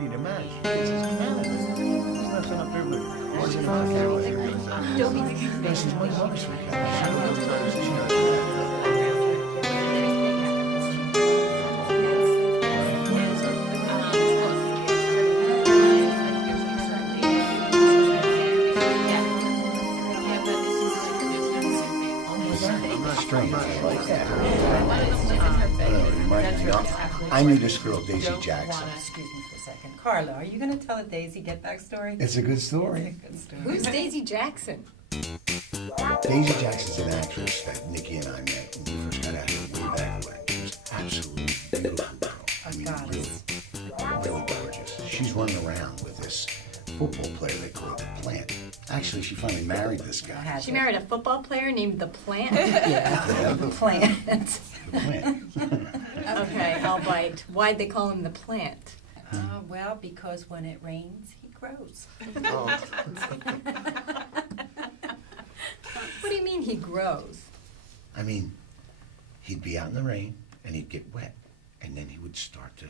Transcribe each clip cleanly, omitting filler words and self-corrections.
can't even imagine. It's his Canada. He's not son up there, but what's it about Canada? This is my mother's from Canada. Strange. I like that. I knew this girl, Daisy Jackson. Excuse me for a second. Carla, are you going to tell a Daisy get back story? It's a good story. Who's Daisy Jackson? Daisy Jackson's an actress that Nikki and I met when we first got out here way back when. She was absolutely beautiful girl. I mean, really gorgeous. She's running around with this football player they call the Plant. Actually, she finally married this guy. She married a football player named the Plant? Yeah, the Plant. The Plant. Okay, I'll bite. Why'd they call him the Plant? Well, because when it rains, he grows. Oh. What do you mean he grows? I mean, he'd be out in the rain, and he'd get wet, and then he would start to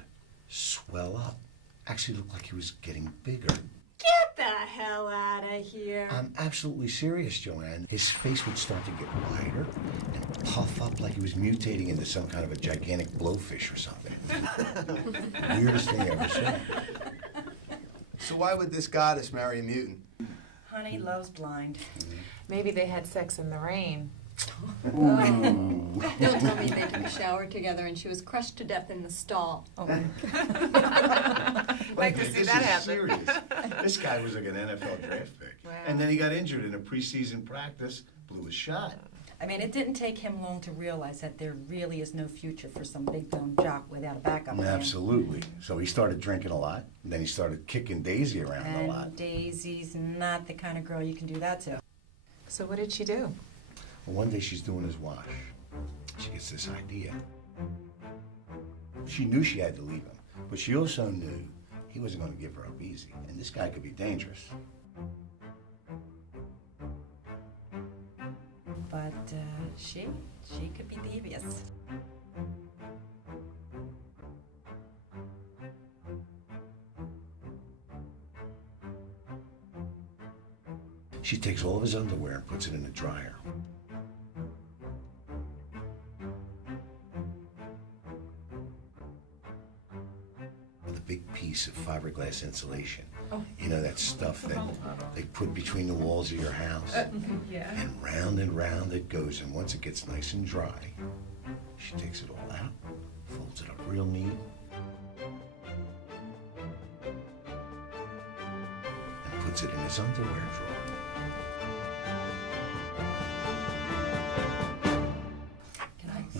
swell up. Actually looked like he was getting bigger. Get the hell out of here. I'm absolutely serious, Joanne. His face would start to get wider and puff up like he was mutating into some kind of a gigantic blowfish or something. Weirdest thing I ever saw. So why would this goddess marry a mutant? Honey loves blind. Maybe they had sex in the rain. Don't tell me they took a shower together and she was crushed to death in the stall. Oh, Like to see that happen. Serious. This guy was like an NFL draft pick. Wow. And then he got injured in a preseason practice, blew his shot. I mean, it didn't take him long to realize that there really is no future for some big-boned jock without a backup plan. Absolutely. So he started drinking a lot, and then he started kicking Daisy around a lot. And Daisy's not the kind of girl you can do that to. So what did she do? Well, one day she's doing his wash. She gets this idea. She knew she had to leave him, but she also knew he wasn't going to give her up easy, and this guy could be dangerous. But she could be devious. She takes all of his underwear and puts it in the dryer. With a big piece of fiberglass insulation. Oh. You know, that stuff that they put between the walls of your house. Yeah. And round it goes, and once it gets nice and dry, she takes it all out, folds it up real neat, and puts it in his underwear drawer.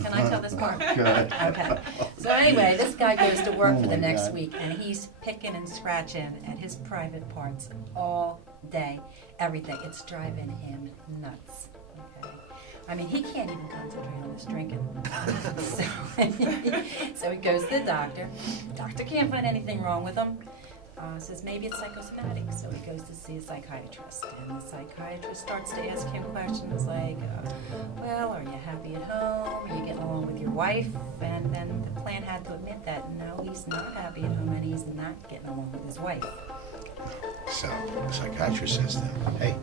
Can I tell this part? Go ahead. Okay. So anyway, this guy goes to work Oh for the my next God. week, and he's picking and scratching at his private parts all day, everything. It's driving him nuts. Okay. I mean, he can't even concentrate on his drinking. So he goes to the doctor. Doctor can't find anything wrong with him. Says maybe it's psychosomatic, so he goes to see a psychiatrist, and the psychiatrist starts to ask him questions like, well, are you happy at home? Are you getting along with your wife? And then the Plant had to admit that no, he's not happy at home, and he's not getting along with his wife. So the psychiatrist says to him, hey,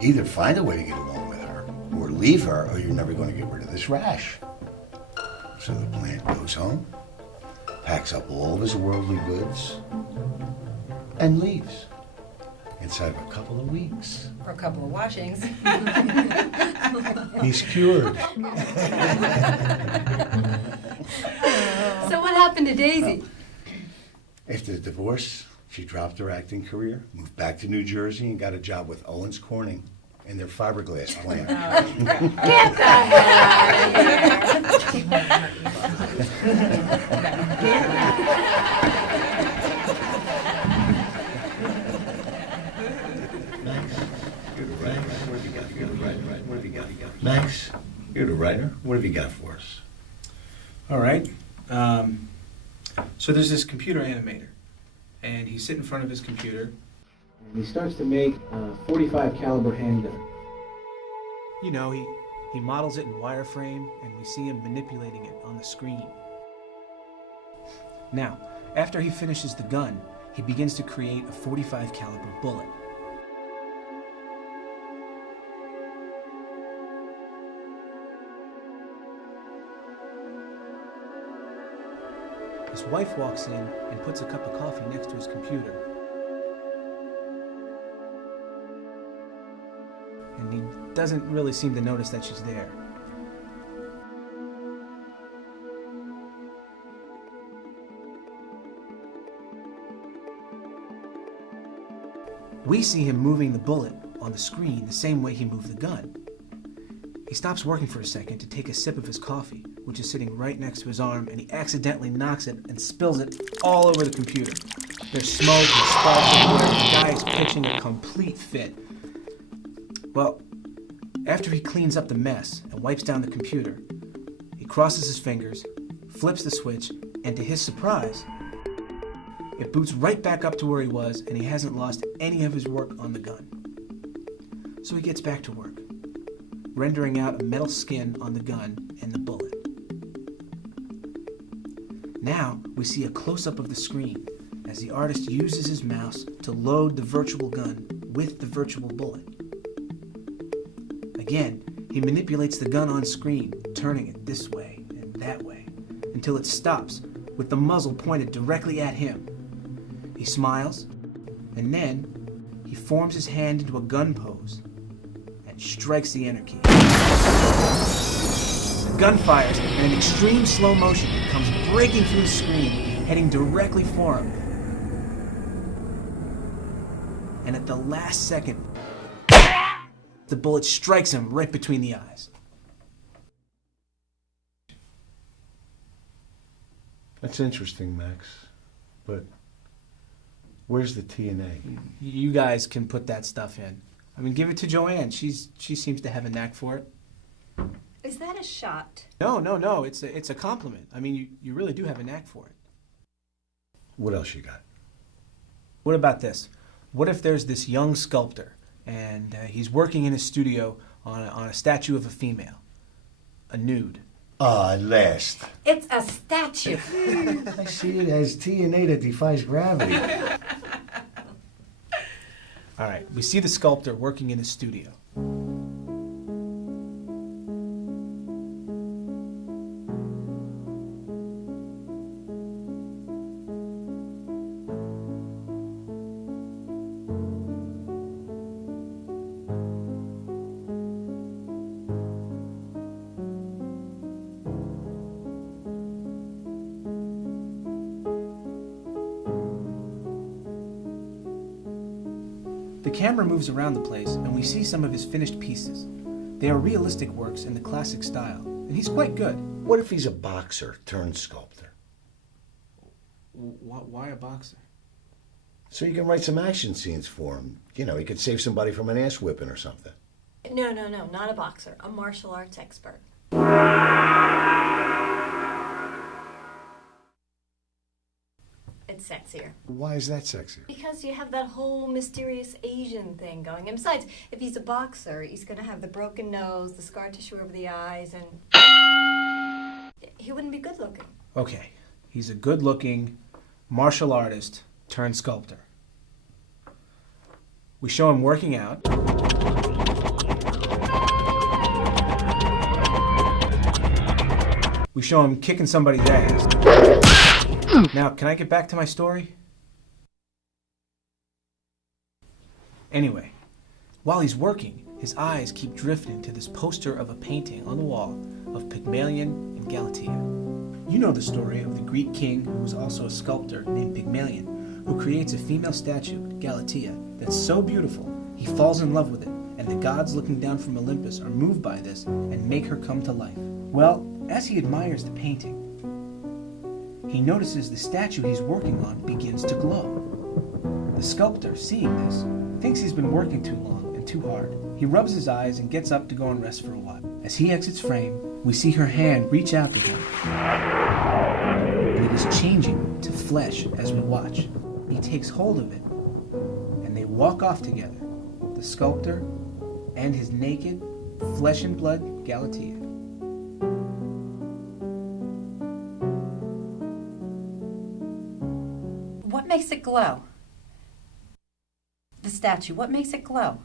either find a way to get along with her, or leave her, or you're never going to get rid of this rash. So the Plant goes home, packs up all of his worldly goods, and leaves. Inside of a couple of weeks, For a couple of washings. he's cured. So what happened to Daisy? After the divorce, she dropped her acting career, moved back to New Jersey, and got a job with Owens Corning in their fiberglass plant. Get the hell out of here. Max, you're the writer. What have you got for us? All right. So there's this computer animator, and he's sitting in front of his computer. And he starts to make a 45 caliber handgun. You know, he models it in wireframe, and we see him manipulating it on the screen. Now, After he finishes the gun, he begins to create a 45 caliber bullet. His wife walks in and puts a cup of coffee next to his computer. And he doesn't really seem to notice that she's there. We see him moving the bullet on the screen the same way he moved the gun. He stops working for a second to take a sip of his coffee, which is sitting right next to his arm, and he accidentally knocks it and spills it all over the computer. There's smoke and sparks everywhere, and the guy is pitching a complete fit. Well, after he cleans up the mess and wipes down the computer, he crosses his fingers, flips the switch, and to his surprise, it boots right back up to where he was, and he hasn't lost any of his work on the gun. So he gets back to work, rendering out a metal skin on the gun and the bullet. Now we see a close-up of the screen as the artist uses his mouse to load the virtual gun with the virtual bullet. Again, he manipulates the gun on screen, turning it this way and that way, until it stops with the muzzle pointed directly at him. He smiles, and then he forms his hand into a gun pose and strikes the enter key. The gun fires, and in extreme slow motion, it comes breaking through the screen, heading directly for him. And at the last second, the bullet strikes him right between the eyes. That's interesting, Max. But where's the TNA? You guys can put that stuff in. I mean, give it to Joanne. She seems to have a knack for it. Is that a shot? No. It's a compliment. I mean, you really do have a knack for it. What else you got? What about this? What if there's this young sculptor, and he's working in his studio on a statue of a female, a nude. At last. It's a statue. I see it as TNA that defies gravity. All right, we see the sculptor working in his studio. The camera moves around the place, and we see some of his finished pieces. They are realistic works in the classic style, and he's quite good. What if he's a boxer turned sculptor? Why a boxer? So you can write some action scenes for him. You know, he could save somebody from an ass whipping or something. No, not a boxer. A martial arts expert. It's sexier. Why is that sexier? Because you have that whole mysterious Asian thing going. And besides, if he's a boxer, he's going to have the broken nose, the scar tissue over the eyes, and he wouldn't be good looking. Okay, he's a good-looking martial artist turned sculptor. We show him working out. We show him kicking somebody's ass. Now, can I get back to my story? Anyway, while he's working, his eyes keep drifting to this poster of a painting on the wall of Pygmalion and Galatea. You know the story of the Greek king who was also a sculptor named Pygmalion, who creates a female statue, Galatea, that's so beautiful he falls in love with it, and the gods looking down from Olympus are moved by this and make her come to life. Well, as he admires the painting, he notices the statue he's working on begins to glow. The sculptor, seeing this, thinks he's been working too long and too hard. He rubs his eyes and gets up to go and rest for a while. As he exits frame, we see her hand reach out to him. And it is changing to flesh as we watch. He takes hold of it, and they walk off together, the sculptor and his naked, flesh and blood Galatea. What makes it glow? The statue, what makes it glow?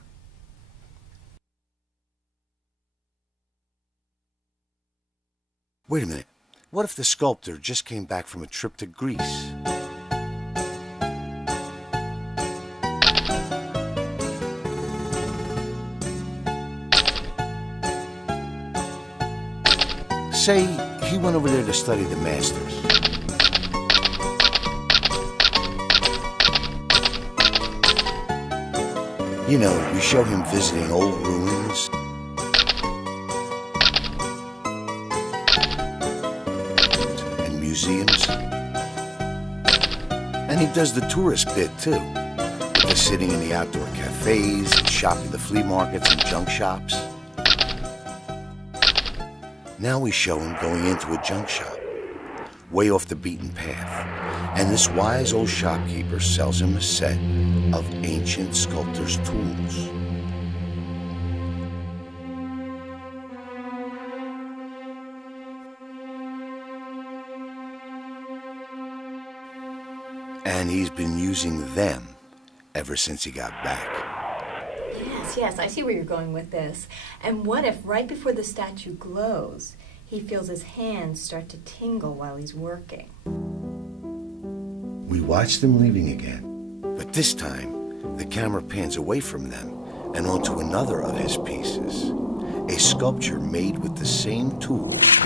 Wait a minute. What if the sculptor just came back from a trip to Greece? Say he went over there to study the masters. You know, we show him visiting old ruins, and museums. And he does the tourist bit too, with the sitting in the outdoor cafes and shopping the flea markets and junk shops. Now we show him going into a junk shop, way off the beaten path, and this wise old shopkeeper sells him a set of ancient sculptor's tools. And he's been using them ever since he got back. Yes, I see where you're going with this. And what if right before the statue glows, he feels his hands start to tingle while he's working? We watch them leaving again, but this time the camera pans away from them and onto another of his pieces, a sculpture made with the same tools,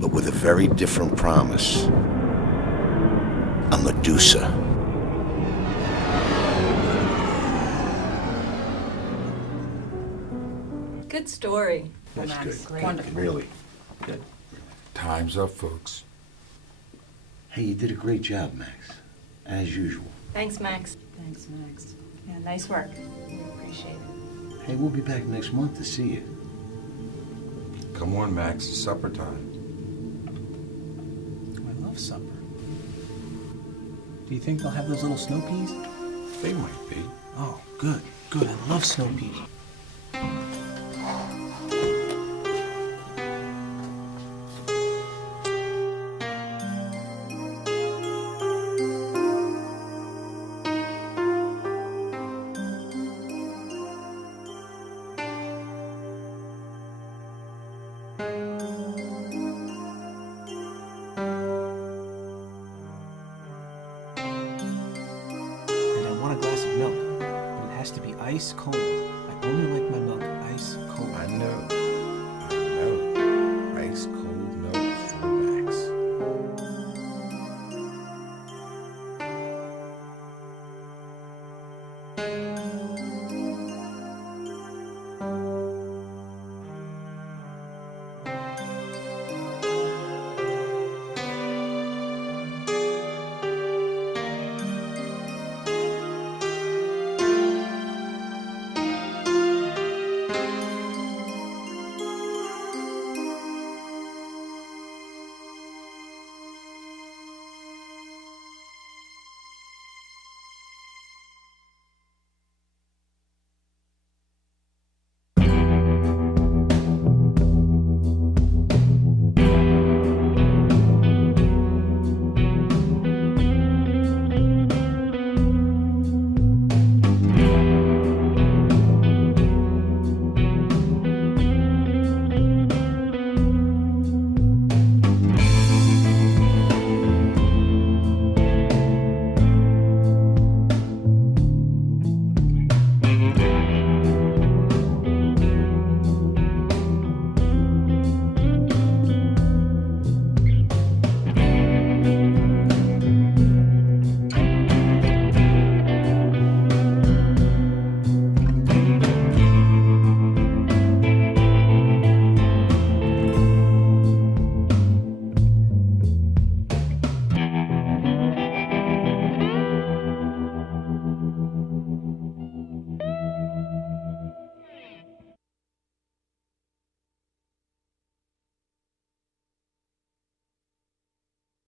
but with a very different promise. A Medusa. Good story. Max, Great. wonderful. Really. Good. Time's up, folks. Hey, you did a great job, Max. As usual. Thanks, Max. Thanks, Max. Yeah, nice work. We appreciate it. Hey, we'll be back next month to see you. Come on, Max. It's supper time. I love supper. Do you think they'll have those little snow peas? They might be. Oh, good, good. I love snow peas. And I want a glass of milk, but it has to be ice cold.